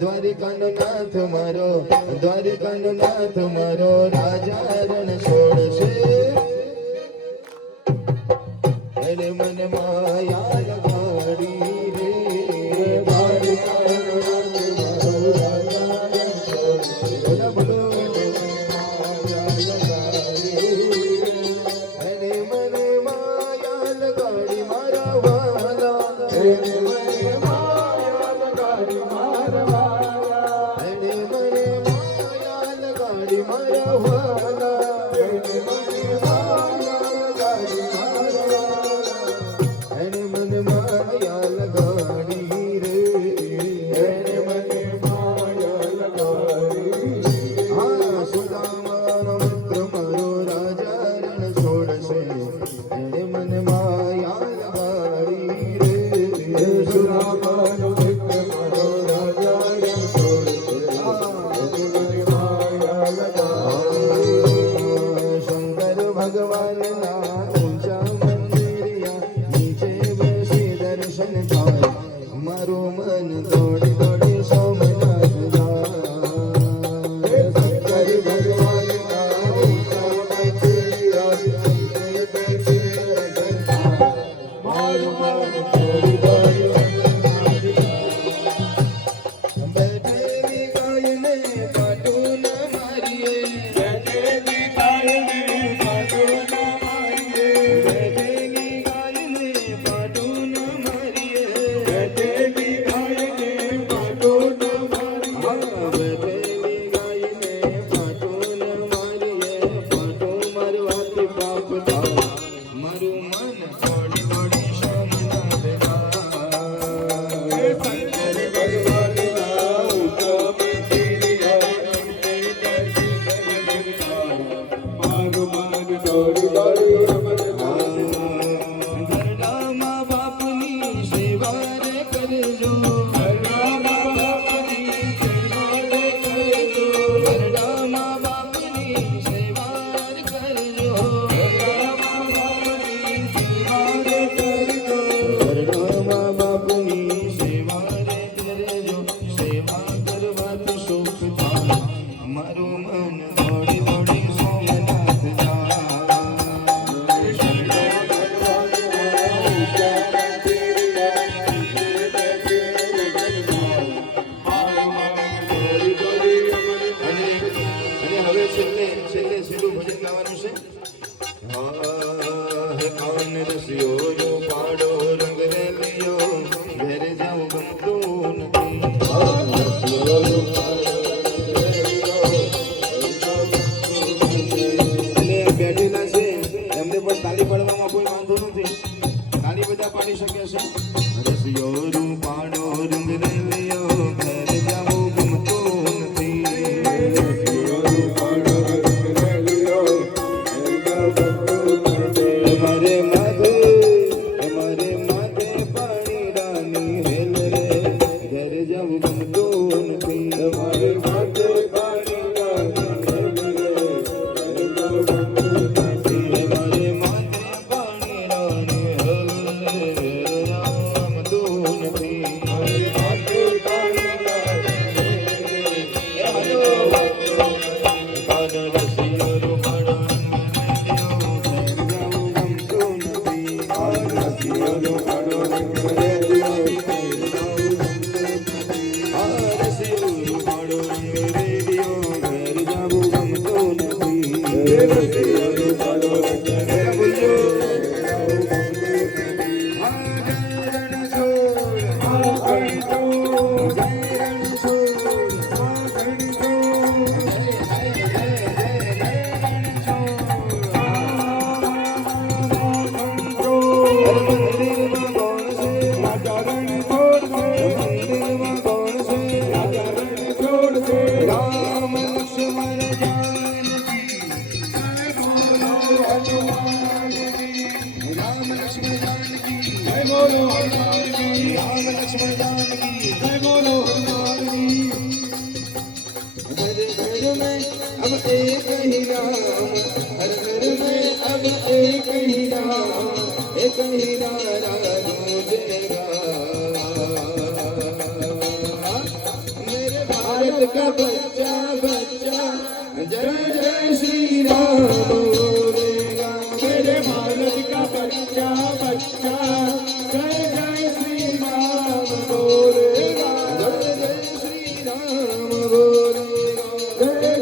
દ્વારિકાનો નાથ મારો, દ્વારિકાનો નાથ મારો રાજા રણ છોડશે. એને મને માયા લગાડી રે, દ્વારિકાનો નાથ મારો રાજા રણ છોડશે. બોલો માયા લગાડી, એને મને માયા લગાડી મારા વાલા, એને મને માયા લગાડી મારા વાલા, એને મને માયા લગાડી મારા વાલા, એને મને માયા લગાડી મારા વાલા, એને મને માયા લગાડી રે, એને મને માયા લગાડી. હા, સુદામાનો મિત્ર મારો રાજા રણ છોડશે, એને મને માયા લગાડી રે, સુદામાનો મિત્ર મારો રાજા રણ છોડશે, એને મને માયા લગાડી. શંકર ભગવાનના ઊંચા મંદિરિયા નીચે બેસી દર્શન થાય, મારું મન દોડી દોડી સોમનાથ જાય. શંકર ભગવાનના ઊંચા મંદિરિયા નીચે બેસી દર્શન થાય, મારું મન દોડી દોડી બેઠેલી ગાયને પાટું ન મારીએ, બેઠેલી ગાયને પાટું ન મારીએ, બેઠેલી ગાયને પાટું ન મારીએ, બેઠેલી ગાયને પાટું ન મારીએ, બેઠેલી ગાયને પાટું ન મારીએ, પાટું મારવાથી પાપ થાય, મારું મન દોડી દોડી સોમનાથ જાય. શંકર ભગવાનના ઊંચા મંદિરિયા નીચે બેસી દર્શન થાય, મારું મન દોડી દોડી સોમનાથ જાય. ઘરડામાં બાપની સેવા રે કરજો, ઘરડામાં બાપની સેવા રે કરજો, ઘરડામાં બાપની સેવા રે કરજો, ઘરડામાં બાપની સેવા રે કરજો, ઘરડામાં બાપની સેવા રે કરજો, સેવા કરવાથી સુખ થાય, મારું મન દોડી દોડી સોમનાથ જાય. શંકર ભગવાનના ઊંચા મંદિરિયા નીચે બેસી દર્શન થાય, મારું મન દોડી દોડી અને હવે છેલ્લે છેલ્લું ભજન ગાવાનું છે. હે કાન રસિયો જો પાડો રંગ રેલિયો, ઘરે જાઉં ગમતું નથી. રસિયો જો પાડો રંગ રેલિયો, અને આ બેઠેલા છે એમને પણ તાળી પાડવામાં કોઈ વાંધો નથી, તાળી બધા પાડી શકે છે. રસિયો રૂપાડો રંગ રેલિયો, ઘરે જાઉં ગમતું નથી. રસિયો રૂપાડો રંગ રેલિયો, ઘરે જાઉં ગમતું નથી. મારે માથે પાણી રાની હેલ રે, ઘરે જાઉં ગમતું નથી. મારે માથે પાણી રાની હેલ રે, ઘરે જાઉં ગમતું નથી. મારે માથે પાણી રાની હેલ રે, ઘરે જાઉં ગમતું નથી. મારે માથે પાણી રાની હેલ રે, ઘરે જાઉં ગમતું નથી. કાન રસિયો રૂપાડો રંગ રેલિયો, ઘરે જાઉં ગમતું નથી. કાન રસિયો રૂપાડો રંગ રેલિયો, ઘરે જાઉં ગમતું નથી. આ રસિયો રૂપાડો રંગ રેલિયો, ઘરે જાઉં ગમતું નથી. રસિયો રૂપાડો રંગ રેલિયો, આ ગણ છોડ, આ ગણ છોડ, જય રણ છોડ, આ ગણ છોડ, જય જય જય જય રણ છોડ, મંદિરમાં કોણ છે? રાજા રણ છોડ છે. મંદિરમાં કોણ છે? રાજા રણ છોડ છે. રામ લક્ષ્મણ જાનકી, જય બોલો હનુમાનજી. રામ લક્ષ્મણ જાનકી, જય બોલો હનુમાનજી. રામ લક્ષ્મણ જાનકી, जय बोलो हनुमानजी। घर घर में अब एक ही नाम, हर घर में अब एक ही नाम, एक ही नारा गूंजेगा। भारत का बच्चा बच्चा जय जय श्री राम बोलेगा। मेरे भारत का बच्चा बच्चा जय जय श्री राम बोलेगा। जय जय श्री राम बोलेगा।